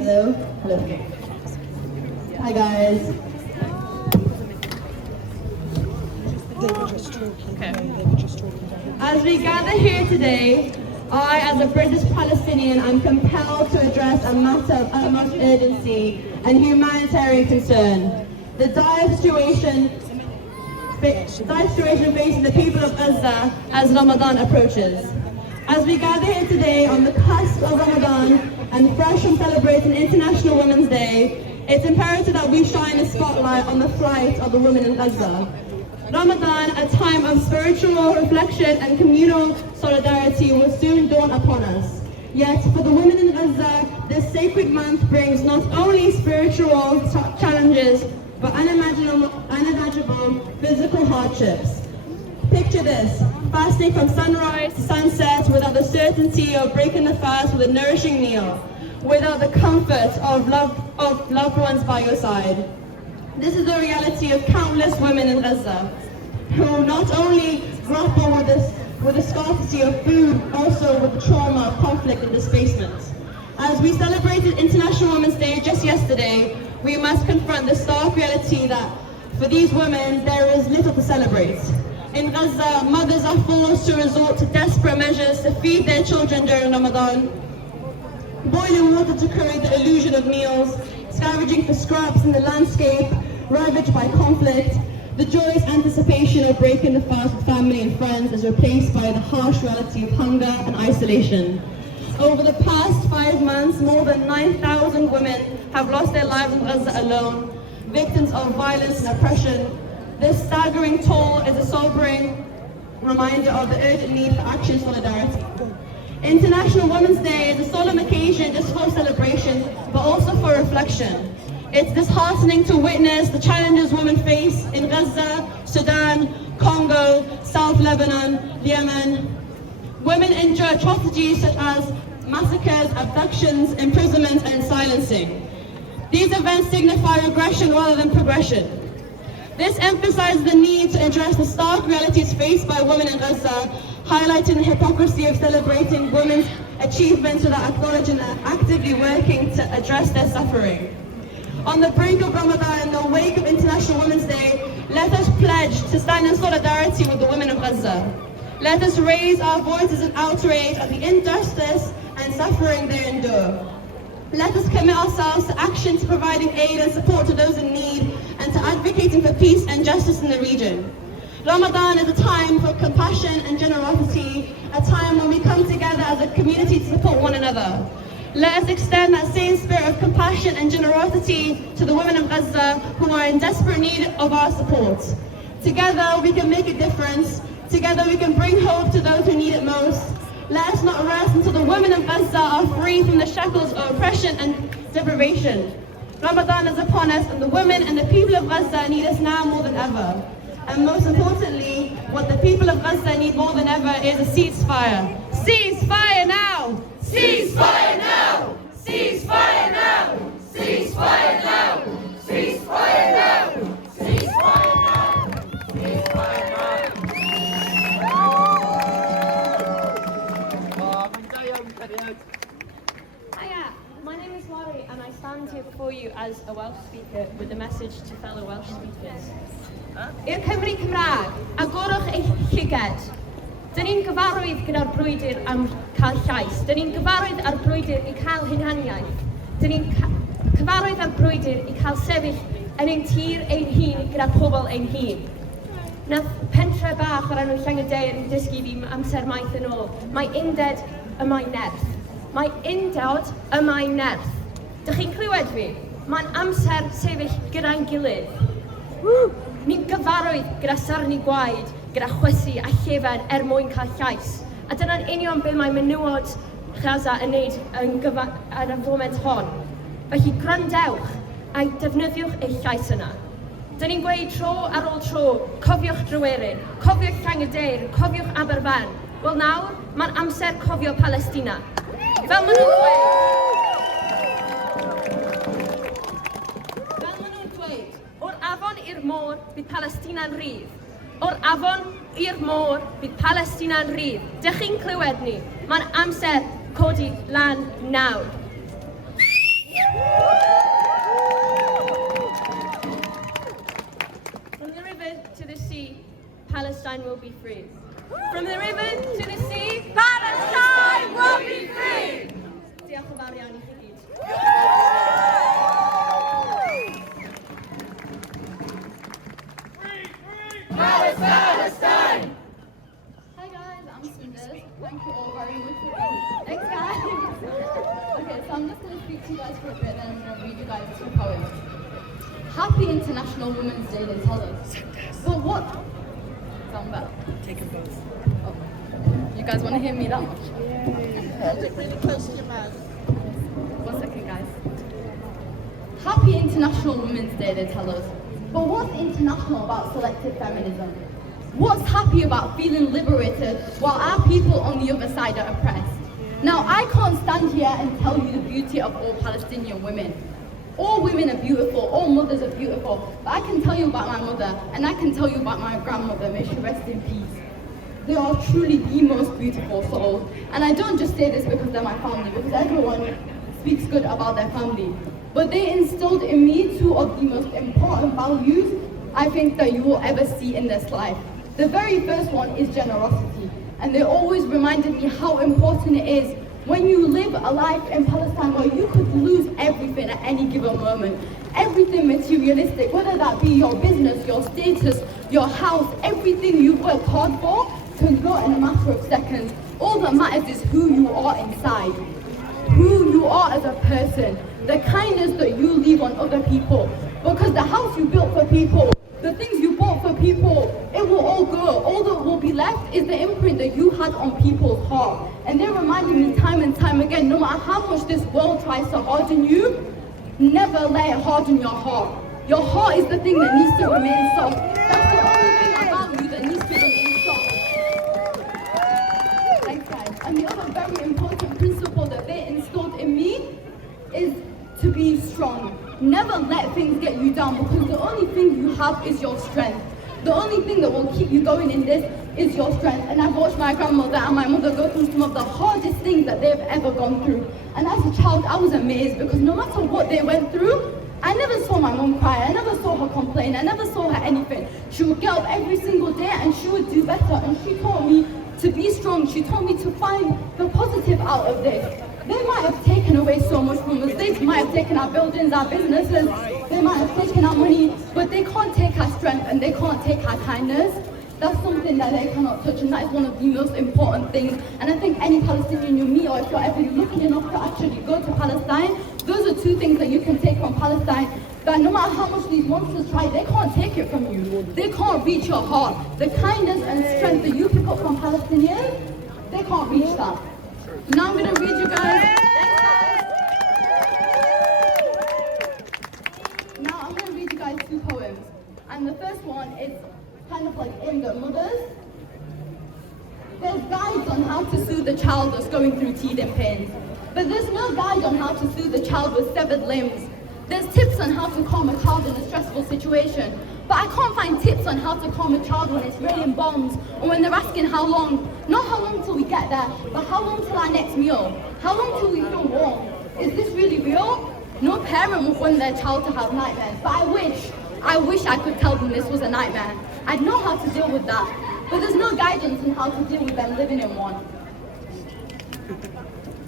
Hello? Hello. Hi guys. As we gather here today, I, as a British Palestinian, am compelled to address a matter of utmost urgency and humanitarian concern. The dire situation facing the people of Gaza as Ramadan approaches. As we gather here today on the cusp of Ramadan and fresh from celebrating International Women's Day, it's imperative that we shine a spotlight on the plight of the women in Gaza. Ramadan, a time of spiritual reflection and communal solidarity, will soon dawn upon us. Yet, for the women in Gaza, this sacred month brings not only spiritual challenges, but unimaginable physical hardships. Picture this, fasting from sunrise to sunset without the certainty of breaking the fast with a nourishing meal, without the comfort of loved ones by your side. This is the reality of countless women in Gaza, who not only grapple with the scarcity of food, also with the trauma of conflict and displacement. As we celebrated International Women's Day just yesterday, we must confront the stark reality that for these women, there is little to celebrate. In Gaza, mothers are forced to resort to desperate measures to feed their children during Ramadan, boiling water to create the illusion of meals, scavenging for scraps in the landscape ravaged by conflict. The joyous anticipation of breaking the fast with family and friends is replaced by the harsh reality of hunger and isolation. Over the past 5 months, more than 9,000 women have lost their lives in Gaza alone, victims of violence and oppression. This staggering toll is a sobering reminder of the urgent need for action and solidarity. International Women's Day is a solemn occasion just for celebration, but also for reflection. It's disheartening to witness the challenges women face in Gaza, Sudan, Congo, South Lebanon, Yemen. Women endure atrocities such as massacres, abductions, imprisonment, and silencing. These events signify regression rather than progression. This emphasizes the need to address the stark realities faced by women in Gaza, highlighting the hypocrisy of celebrating women's achievements without acknowledging and actively working to address their suffering. On the brink of Ramadan, in the wake of International Women's Day, let us pledge to stand in solidarity with the women of Gaza. Let us raise our voices in outrage at the injustice and suffering they endure. Let us commit ourselves to action, to providing aid and support to those in need, and to advocating for peace and justice in the region. Ramadan is a time for compassion and generosity, a time when we come together as a community to support one another. Let us extend that same spirit of compassion and generosity to the women of Gaza who are in desperate need of our support. Together we can make a difference. Together we can bring hope to those who need it most. Let us not rest until the women of Gaza are free from the shackles of oppression and deprivation. Ramadan is upon us, and the women and the people of Gaza need us now more than ever. And most importantly, what the people of Gaza need more than ever is a ceasefire. Ceasefire now! Ceasefire now! Ceasefire now! Ceasefire now! Ceasefire now! Ceasefire now! Ceasefire now! Hiya, my name is Laurie and I stand here before you as a Welsh speaker with a message to fellow Welsh speakers. I'r Cymru Cymraeg, agorwch eich llyged. Dyn ni'n gyfarwydd gyda'r brwydr am cael llais. Dyn ni'n gyfarwydd ar brwydr i cael hunaniaeth. Dyn ni'n cyfarwydd ar brwydr i cael sefyll yn ein tir ein hun gyda pobl ein hun. Nath pentre bach o'r enw Llangadeir yn dysgu fi amser maith yn ôl. Mae unded y mae nerth. Mae undod y mae nerth. Dych chi'n clywed fi? Mae'n amser sefyll gyda'n gilydd. Ni'n gyfarwydd gyda sarni gwaed, gyda chwysu a llefen mwyn cael llais. A dyna'n union be mae menywod Gaza yn neud yn y foment hon. Felly gwrandewch a defnyddiwch eich llais yna. Dyn ni'n gweud tro ar ôl tro, cofiwch Dryweryn, cofiwch Llangadeir, cofiwch Aberfan. Wel nawr, mae'n amser cofio Palestina. Fel maen nhw'n dweud, o'r afon i'r môr bydd Palestina'n rhydd. O'r afon i'r môr bydd Palestina'n rhydd. Dych chi'n clywed ni? Mae'n amser codi lan nawr. From the river to the sea, Palestine will be free. From the river to the sea, Palestine will be free! Diolch yn fawr iawn i chi gyd. Palestine! Hi guys, I'm Sundar. Thank you all very much for being. Thanks guys. Okay, so I'm just going to speak to you guys for a bit, then I'm going to read you guys two poems. Happy International Women's Day, they tell us. But what? Sound better? Take a both. Oh. You guys want to hear me that much? Hold it really close to your mouth. 1 second, guys. Happy International Women's Day, they tell us. But what's international about selective feminism? What's happy about feeling liberated while our people on the other side are oppressed? Now, I can't stand here and tell you the beauty of all Palestinian women. All women are beautiful, all mothers are beautiful, but I can tell you about my mother, and I can tell you about my grandmother, may she rest in peace. They are truly the most beautiful souls, and I don't just say this because they're my family, because everyone speaks good about their family. But they instilled in me two of the most important values I think that you will ever see in this life. The very first one is generosity, and they always reminded me how important it is when you live a life in Palestine where you could lose everything at any given moment. Everything materialistic, whether that be your business, your status, your house, everything you've worked hard for can go in a matter of seconds. All that matters is who you are inside, who you are as a person, the kindness that you leave on other people. Because the house you built for people, the things you bought for people, it will all go. All that will be left is the imprint that you had on people's heart. And they reminded me time and time again, no matter how much this world tries to harden you, never let it harden your heart. Your heart is the thing that needs to remain soft. That's the only thing about you that needs to remain soft. Thanks guys. And the other very important principle that they instilled in me is to be strong. Never let things get you down, because the only thing you have is your strength. The only thing that will keep you going in this is your strength. And I've watched my grandmother and my mother go through some of the hardest things that they've ever gone through. And as a child, I was amazed, because no matter what they went through, I never saw my mom cry, I never saw her complain, I never saw her anything. She would get up every single day and she would do better, and she taught me to be strong. She taught me to find the positive out of this. They might have taken away so much from us. They might have taken our buildings, our businesses. They might have taken our money, but they can't take our strength and they can't take our kindness. That's something that they cannot touch, and that is one of the most important things. And I think any Palestinian you meet, or if you're ever lucky enough to actually go to Palestine, those are two things that you can take from Palestine, that no matter how much these monsters try, they can't take it from you. They can't reach your heart. The kindness and strength that you pick up from Palestinians, they can't reach that. Now I'm going to read you guys. Now I'm going to read you guys two poems. And the first one is kind of like aimed at mothers. There's guides on how to soothe a child that's going through teething pains. But there's no guide on how to soothe a child with severed limbs. There's tips on how to calm a child in a stressful situation. But I can't find tips on how to calm a child when it's raining bombs, or when they're asking how long. Not how long till we get there, but how long till our next meal? How long till we feel warm? Is this really real? No parent would want their child to have nightmares, but I wish I could tell them this was a nightmare. I'd know how to deal with that, but there's no guidance on how to deal with them living in one.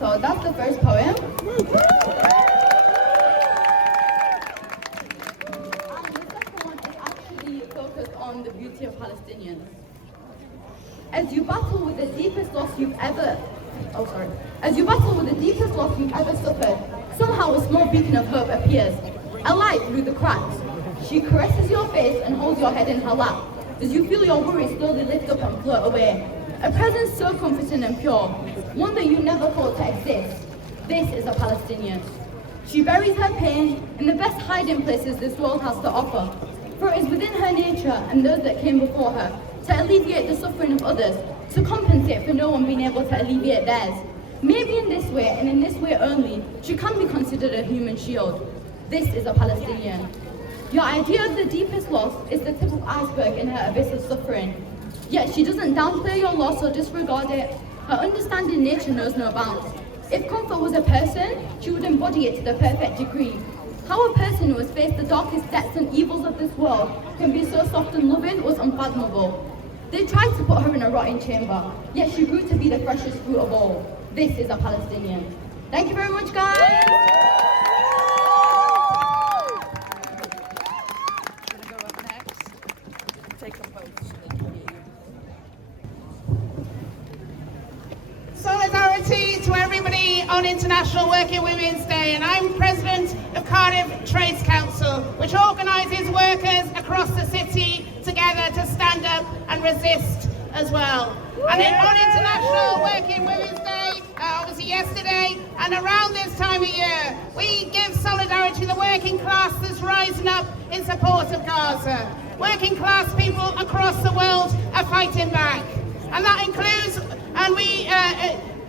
So that's the first poem. On the beauty of Palestinians. As you battle with the deepest loss you've ever suffered, somehow a small beacon of hope appears, a light through the cracks. She caresses your face and holds your head in her lap, as you feel your worries slowly lift up and float away. A presence so comforting and pure, one that you never thought to exist. This is a Palestinian. She buries her pain in the best hiding places this world has to offer. For it is within her nature and those that came before her to alleviate the suffering of others, to compensate for no one being able to alleviate theirs. Maybe in this way, and in this way only, she can be considered a human shield. This is a Palestinian. Your idea of the deepest loss is the tip of iceberg in her abyss of suffering. Yet she doesn't downplay your loss or disregard it. Her understanding nature knows no bounds. If comfort was a person, she would embody it to the perfect degree. How a person who has faced the darkest depths and evils of this world can be so soft and loving was unfathomable. They tried to put her in a rotting chamber, yet she grew to be the freshest fruit of all. This is a Palestinian. Thank you very much, guys! Solidarity to everybody on International Working Women's Day, and I'm President of Cardiff Trades Council, which organises workers across the city together to stand up and resist as well. And on International Working Women's Day, obviously yesterday, and around this time of year, we give solidarity to the working class that's rising up in support of Gaza. Working class people across the world are fighting back, and that includes, and we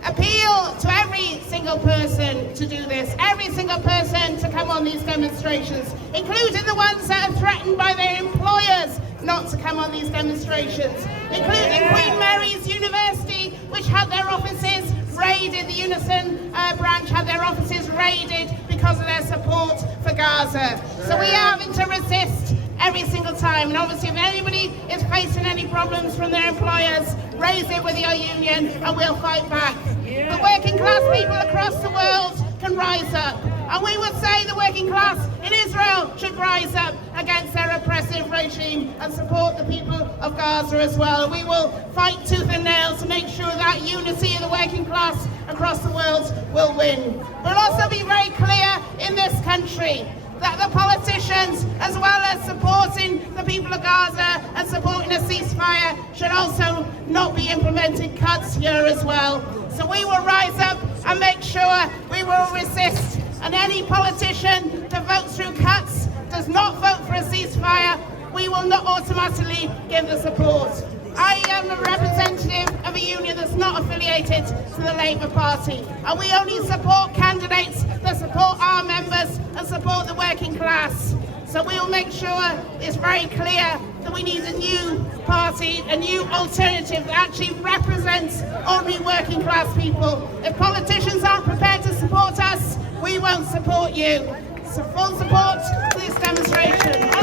appeal to every single person to do this, every single person to come on these demonstrations, including the ones that are threatened by their employers not to come on these demonstrations, including Queen Mary's University, which had their offices raided, the Unison branch had their offices raided because of their support for Gaza. So we are having to resist every single time, and obviously if anybody is facing any problems from their employers, raise it with your union and we'll fight back. The working class people across the world can rise up, and we would say the working class in Israel should rise up against their oppressive regime and support the people of Gaza as well. We will fight tooth and nail to make sure that unity of the working class across the world will win. We'll also be very clear in this country that the politicians, as well as supporting the people of Gaza and supporting a ceasefire, should also not be implementing cuts here as well. So we will rise up and make sure we will resist, and any politician that votes through cuts, does not vote for a ceasefire, we will not automatically give the support. I am a representative of a union that's not affiliated to the Labour Party, and we only support candidates that support our members and support the working class. So we will make sure it's very clear that we need a new party, a new alternative that actually represents ordinary working class people. If politicians aren't prepared to support us, we won't support you. So full support to this demonstration.